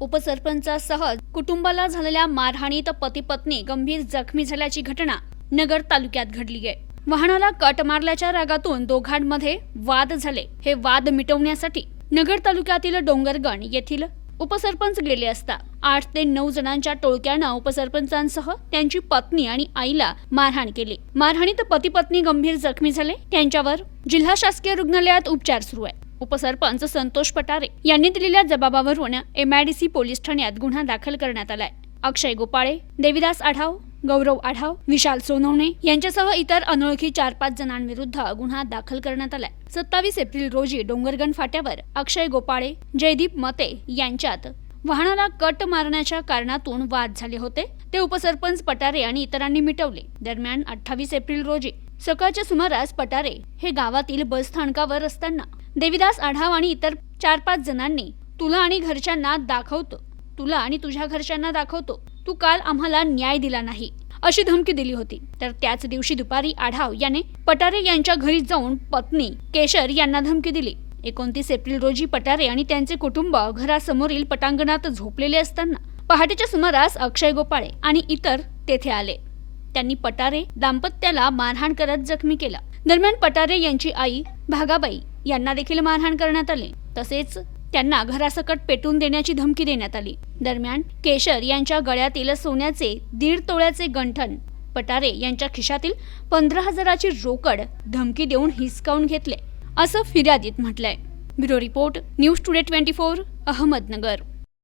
उपसरपंचासह कुटुंबाला झालेल्या मारहाणीत पती पत्नी गंभीर जखमी झाल्याची घटना नगर तालुक्यात घडली आहे. वाहनाला कट मारल्याच्या रागातून दोघांमध्ये वाद झाले. हे वाद मिटवण्यासाठी नगर तालुक्यातील डोंगरगण येथील उपसरपंच गेले असता आठ ते नऊ जणांच्या टोळक्यानं उपसरपंचांसह त्यांची पत्नी आणि आईला मारहाण केली. मारहाणीत पती पत्नी गंभीर जखमी झाले. त्यांच्यावर जिल्हा शासकीय रुग्णालयात उपचार सुरू आहे. उपसरपंच संतोष पटारे यांनी दिलेल्या जबाबावरून एमआयडीसी पोलीस ठाण्यात गुन्हा दाखल करण्यात आलाय. अक्षय गोपाळे देविदास आढाव गौरव आढाव विशाल सोनवणे यांच्यासह इतर अनोळखी चार पाच जणांविरुद्ध गुन्हा दाखल करण्यात आलाय. सत्तावीस एप्रिल रोजी डोंगरगण फाट्यावर अक्षय गोपाळे जयदीप मते यांच्यात वाहनाला कट मारण्याच्या कारणातून वाद झाले होते. ते उपसरपंच पटारे आणि इतरांनी मिटवले. दरम्यान अठ्ठावीस एप्रिल रोजी सकाळच्या सुमारास पटारे हे गावातील बस स्थानकावर असताना देविदास आढाव आणि इतर चार पाच जणांनी तुला आणि घरच्यांना दाखवतो. तुला आणि तुझ्या घरच्यांना दाखवतो. तू काल आम्हाला न्याय दिला नाही अशी धमकी दिली होती. तर त्याच दिवशी दुपारी आढाव याने पटारे यांच्या घरी जाऊन पत्नी केशर यांना धमकी दिली. एकोणतीस एप्रिल रोजी पटारे आणि त्यांचे कुटुंब घरासमोरील पटांगणात झोपलेले असताना पहाटेच्या सुमारास अक्षय गोपाळे आणि इतर तेथे आले. त्यांनी पटारे दाम्पत्याला मारहाण करत जखमी केला. दरम्यान पटारे यांची आई भागाबाई यांना देखील मारहाण करण्यात आले. तसेच त्यांना घरासकट पेटून देण्याची धमकी देण्यात आली. दरम्यान केशर यांच्या गळ्यातील सोन्याचे दीड तोळ्याचे गंठन पटारे यांच्या खिशातील पंधरा हजाराची रोकड धमकी देऊन हिसकावून घेतले. असं फिर्यादीत म्हटलंय. Bureau report news today twenty four Ahmednagar.